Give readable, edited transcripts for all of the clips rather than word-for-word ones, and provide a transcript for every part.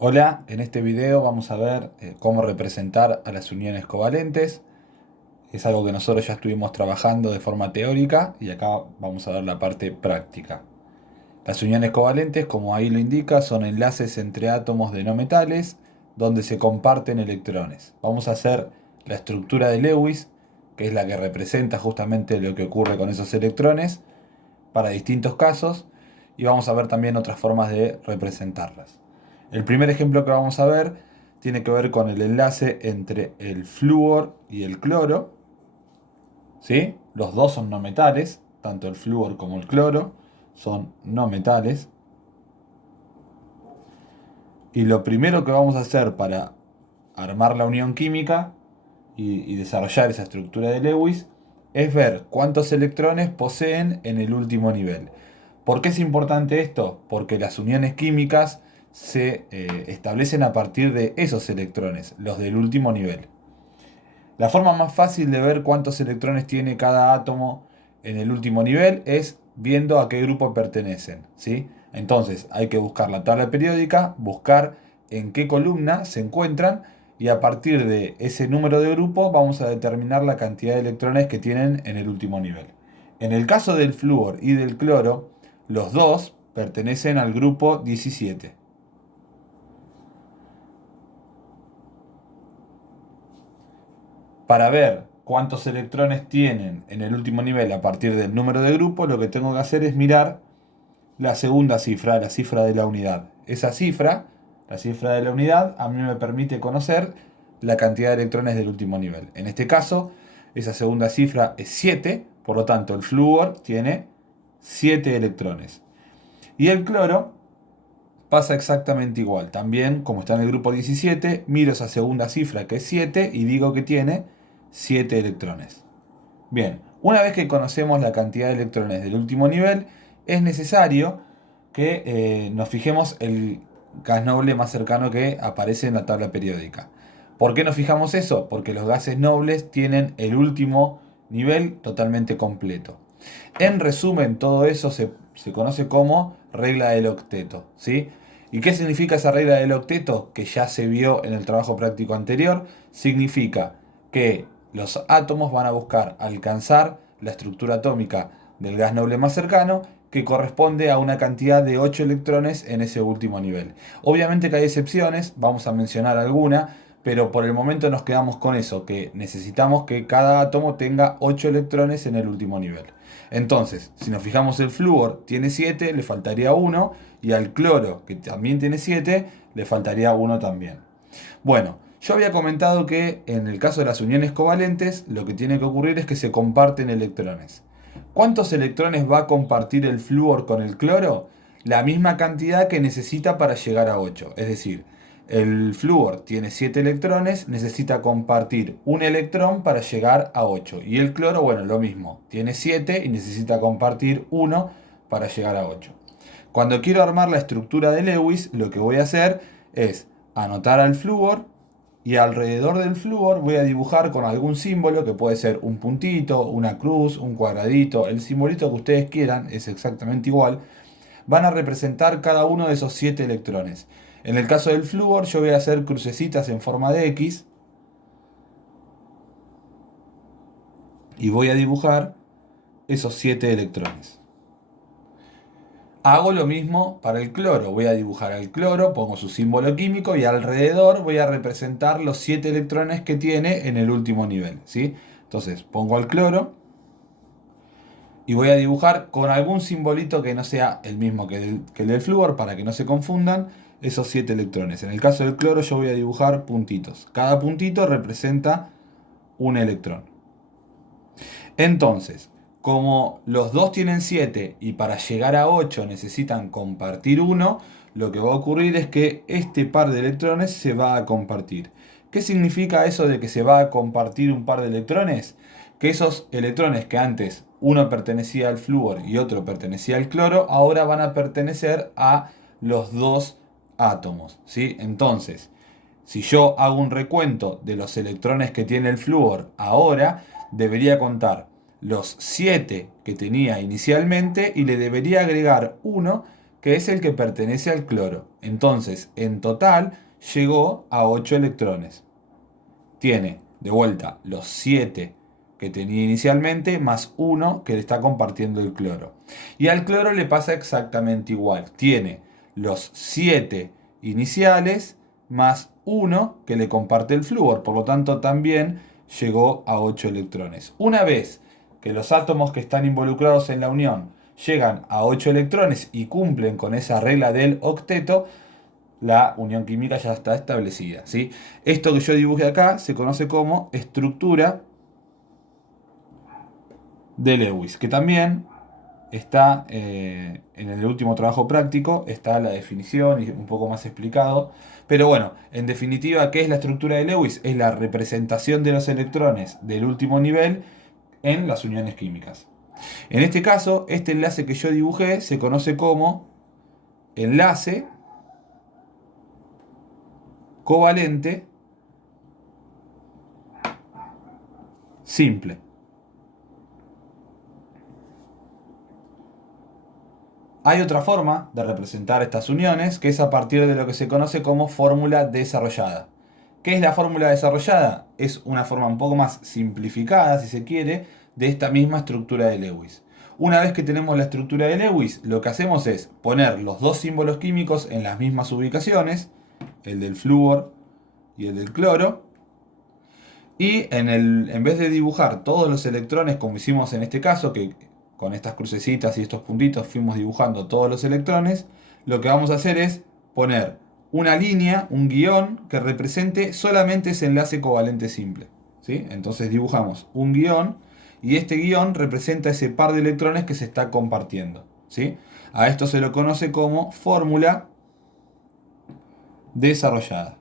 Hola, en este video vamos a ver cómo representar a las uniones covalentes. Es algo que nosotros ya estuvimos trabajando de forma teórica y acá vamos a ver la parte práctica. Las uniones covalentes, como ahí lo indica, son enlaces entre átomos de no metales donde se comparten electrones. Vamos a hacer la estructura de Lewis, que es la que representa justamente lo que ocurre con esos electrones para distintos casos, y vamos a ver también otras formas de representarlas. El primer ejemplo que vamos a ver tiene que ver con el enlace entre el flúor y el cloro, ¿sí? Los dos son no metales, tanto el flúor como el cloro son no metales. Y lo primero que vamos a hacer para armar la unión química y desarrollar esa estructura de Lewis es ver cuántos electrones poseen en el último nivel. ¿Por qué es importante esto? Porque las uniones químicas se establecen a partir de esos electrones, los del último nivel. La forma más fácil de ver cuántos electrones tiene cada átomo en el último nivel es viendo a qué grupo pertenecen, ¿sí? Entonces hay que buscar la tabla periódica, buscar en qué columna se encuentran y a partir de ese número de grupo vamos a determinar la cantidad de electrones que tienen en el último nivel. En el caso del flúor y del cloro, los dos pertenecen al grupo 17. Para ver cuántos electrones tienen en el último nivel a partir del número de grupo, lo que tengo que hacer es mirar la segunda cifra, la cifra de la unidad. Esa cifra, la cifra de la unidad, a mí me permite conocer la cantidad de electrones del último nivel. En este caso, esa segunda cifra es 7, por lo tanto el flúor tiene 7 electrones. Y el cloro pasa exactamente igual. También, como está en el grupo 17, miro esa segunda cifra que es 7 y digo que tiene 7 electrones. Bien, una vez que conocemos la cantidad de electrones del último nivel, es necesario que nos fijemos el gas noble más cercano que aparece en la tabla periódica. ¿Por qué nos fijamos eso? Porque los gases nobles tienen el último nivel totalmente completo. En resumen, todo eso se conoce como regla del octeto, ¿sí? ¿Y qué significa esa regla del octeto? Que ya se vio en el trabajo práctico anterior. Significa que los átomos van a buscar alcanzar la estructura atómica del gas noble más cercano, que corresponde a una cantidad de 8 electrones en ese último nivel. Obviamente que hay excepciones, vamos a mencionar alguna, pero por el momento nos quedamos con eso, que necesitamos que cada átomo tenga 8 electrones en el último nivel. Entonces, si nos fijamos, el flúor tiene 7, le faltaría 1, y al cloro, que también tiene 7, le faltaría 1 también. Bueno, yo había comentado que en el caso de las uniones covalentes, lo que tiene que ocurrir es que se comparten electrones. ¿Cuántos electrones va a compartir el flúor con el cloro? La misma cantidad que necesita para llegar a 8. Es decir, el flúor tiene 7 electrones, necesita compartir un electrón para llegar a 8. Y el cloro, bueno, lo mismo, tiene 7 y necesita compartir uno para llegar a 8. Cuando quiero armar la estructura de Lewis, lo que voy a hacer es anotar al flúor y alrededor del flúor voy a dibujar con algún símbolo que puede ser un puntito, una cruz, un cuadradito, el simbolito que ustedes quieran, es exactamente igual. Van a representar cada uno de esos 7 electrones. En el caso del flúor yo voy a hacer crucecitas en forma de X y voy a dibujar esos 7 electrones. Hago lo mismo para el cloro. Voy a dibujar al cloro, pongo su símbolo químico y alrededor voy a representar los 7 electrones que tiene en el último nivel, ¿sí? Entonces pongo al cloro y voy a dibujar con algún simbolito que no sea el mismo que el del flúor para que no se confundan esos 7 electrones. En el caso del cloro yo voy a dibujar puntitos. Cada puntito representa un electrón. Entonces, como los dos tienen 7 y para llegar a 8 necesitan compartir uno, lo que va a ocurrir es que este par de electrones se va a compartir. ¿Qué significa eso de que se va a compartir un par de electrones? Que esos electrones que antes uno pertenecía al flúor y otro pertenecía al cloro, ahora van a pertenecer a los dos átomos, ¿sí? Entonces, si yo hago un recuento de los electrones que tiene el flúor ahora, debería contar los 7 que tenía inicialmente y le debería agregar uno que es el que pertenece al cloro. Entonces, en total, llegó a 8 electrones. Tiene, de vuelta, los 7 que tenía inicialmente, más 1 que le está compartiendo el cloro. Y al cloro le pasa exactamente igual. Tiene los 7 iniciales, más 1 que le comparte el flúor. Por lo tanto, también llegó a 8 electrones. Una vez que los átomos que están involucrados en la unión llegan a 8 electrones y cumplen con esa regla del octeto, la unión química ya está establecida, ¿sí? Esto que yo dibujé acá se conoce como estructura de Lewis, que también está en el último trabajo práctico, está la definición y un poco más explicado. Pero bueno, en definitiva, ¿qué es la estructura de Lewis? Es la representación de los electrones del último nivel en las uniones químicas. En este caso, este enlace que yo dibujé se conoce como enlace covalente simple. Hay otra forma de representar estas uniones, que es a partir de lo que se conoce como fórmula desarrollada. ¿Qué es la fórmula desarrollada? Es una forma un poco más simplificada, si se quiere, de esta misma estructura de Lewis. Una vez que tenemos la estructura de Lewis, lo que hacemos es poner los dos símbolos químicos en las mismas ubicaciones, el del flúor y el del cloro, y en vez de dibujar todos los electrones como hicimos en este caso, que con estas crucecitas y estos puntitos fuimos dibujando todos los electrones, lo que vamos a hacer es poner una línea, un guión, que represente solamente ese enlace covalente simple, ¿sí? Entonces dibujamos un guión y este guión representa ese par de electrones que se está compartiendo, ¿sí? A esto se lo conoce como fórmula desarrollada.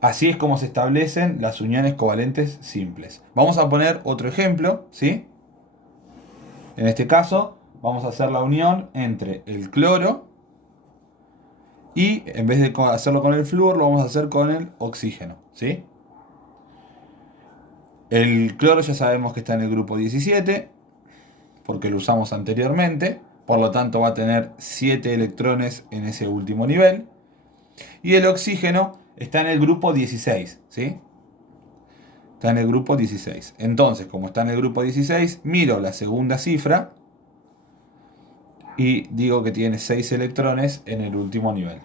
Así es como se establecen las uniones covalentes simples. Vamos a poner otro ejemplo, ¿sí? En este caso, vamos a hacer la unión entre el cloro y, en vez de hacerlo con el flúor, lo vamos a hacer con el oxígeno, ¿sí? El cloro ya sabemos que está en el grupo 17, porque lo usamos anteriormente, por lo tanto va a tener 7 electrones en ese último nivel. Y el oxígeno está en el grupo 16, ¿sí? Está en el grupo 16. Entonces, como está en el grupo 16, miro la segunda cifra y digo que tiene 6 electrones en el último nivel.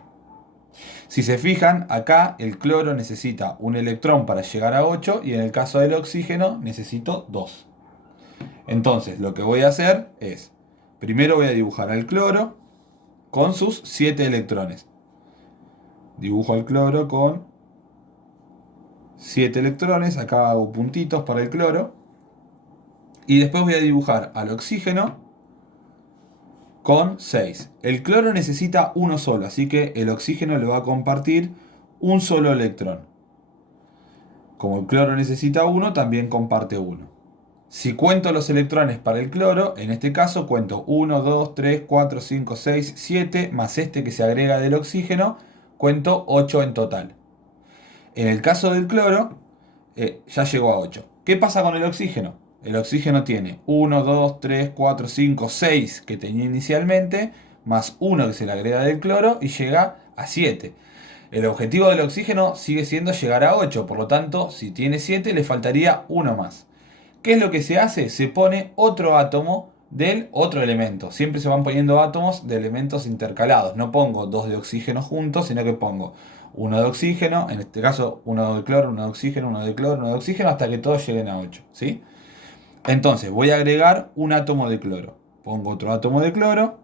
Si se fijan, acá el cloro necesita un electrón para llegar a 8 y en el caso del oxígeno necesito 2. Entonces, lo que voy a hacer es, primero voy a dibujar al cloro con sus 7 electrones. Dibujo al cloro con 7 electrones, acá hago puntitos para el cloro. Y después voy a dibujar al oxígeno con 6. El cloro necesita uno solo, así que el oxígeno le va a compartir un solo electrón. Como el cloro necesita uno, también comparte uno. Si cuento los electrones para el cloro, en este caso cuento 1, 2, 3, 4, 5, 6, 7, más este que se agrega del oxígeno, cuento 8 en total. En el caso del cloro, ya llegó a 8. ¿Qué pasa con el oxígeno? El oxígeno tiene 1, 2, 3, 4, 5, 6 que tenía inicialmente, más 1 que se le agrega del cloro y llega a 7. El objetivo del oxígeno sigue siendo llegar a 8, por lo tanto, si tiene 7 le faltaría 1 más. ¿Qué es lo que se hace? Se pone otro átomo del otro elemento. Siempre se van poniendo átomos de elementos intercalados. No pongo dos de oxígeno juntos, sino que pongo uno de oxígeno, en este caso uno de cloro, uno de oxígeno, uno de cloro, uno de oxígeno, hasta que todos lleguen a 8, ¿sí? Entonces voy a agregar un átomo de cloro. Pongo otro átomo de cloro,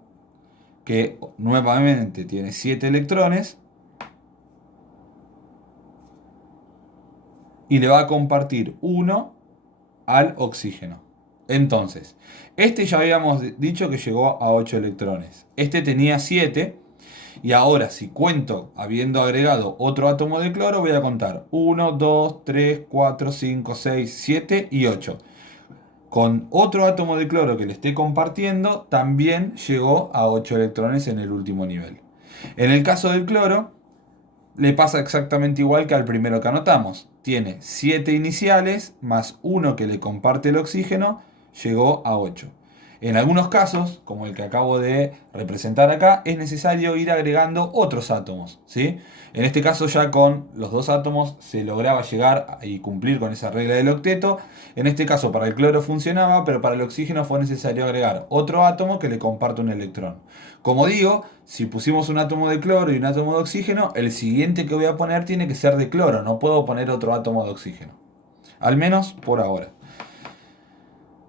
que nuevamente tiene 7 electrones, y le va a compartir 1 al oxígeno. Entonces, este ya habíamos dicho que llegó a 8 electrones. Este tenía 7. Y ahora, si cuento, habiendo agregado otro átomo de cloro, voy a contar 1, 2, 3, 4, 5, 6, 7 y 8. Con otro átomo de cloro que le esté compartiendo, también llegó a 8 electrones en el último nivel. En el caso del cloro, le pasa exactamente igual que al primero que anotamos. Tiene 7 iniciales más uno que le comparte el oxígeno, llegó a 8. En algunos casos, como el que acabo de representar acá, es necesario ir agregando otros átomos, ¿sí? En este caso ya con los dos átomos se lograba llegar y cumplir con esa regla del octeto. En este caso para el cloro funcionaba, pero para el oxígeno fue necesario agregar otro átomo que le comparte un electrón. Como digo, si pusimos un átomo de cloro y un átomo de oxígeno, el siguiente que voy a poner tiene que ser de cloro, no puedo poner otro átomo de oxígeno. Al menos por ahora.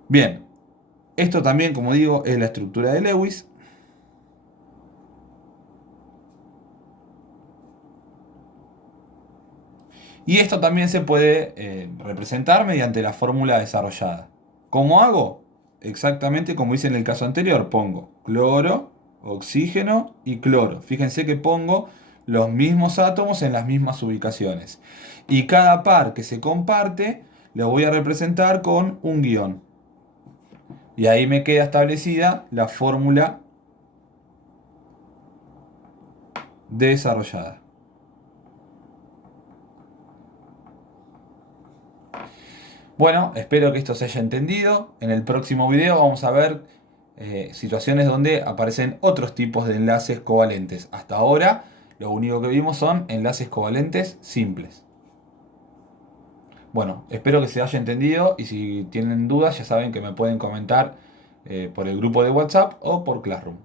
Bien, esto también, como digo, es la estructura de Lewis. Y esto también se puede representar mediante la fórmula desarrollada. ¿Cómo hago? Exactamente como hice en el caso anterior. Pongo cloro, oxígeno y cloro. Fíjense que pongo los mismos átomos en las mismas ubicaciones. Y cada par que se comparte lo voy a representar con un guión. Y ahí me queda establecida la fórmula desarrollada. Bueno, espero que esto se haya entendido. En el próximo video vamos a ver situaciones donde aparecen otros tipos de enlaces covalentes. Hasta ahora lo único que vimos son enlaces covalentes simples. Bueno, espero que se haya entendido y si tienen dudas ya saben que me pueden comentar por el grupo de WhatsApp o por Classroom.